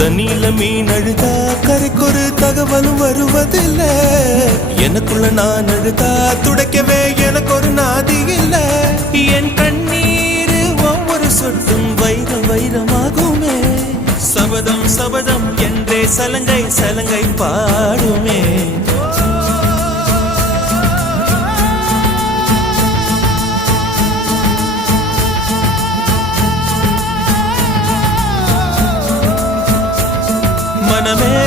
தண்ணியில மீன் அழுதா கரைக்கொரு தகவலும் வருவதில்ல. எனக்குள்ள நான் அழுதா துடைக்கவே எனக்கு ஒரு நாதி இல்ல. என் கண்ணீர் ஒவ்வொரு சொட்டும் வைரம் வைரமாகுமே. சபதம் சபதம் என்றே சலங்கை சலங்கை பாடுமே. மனமே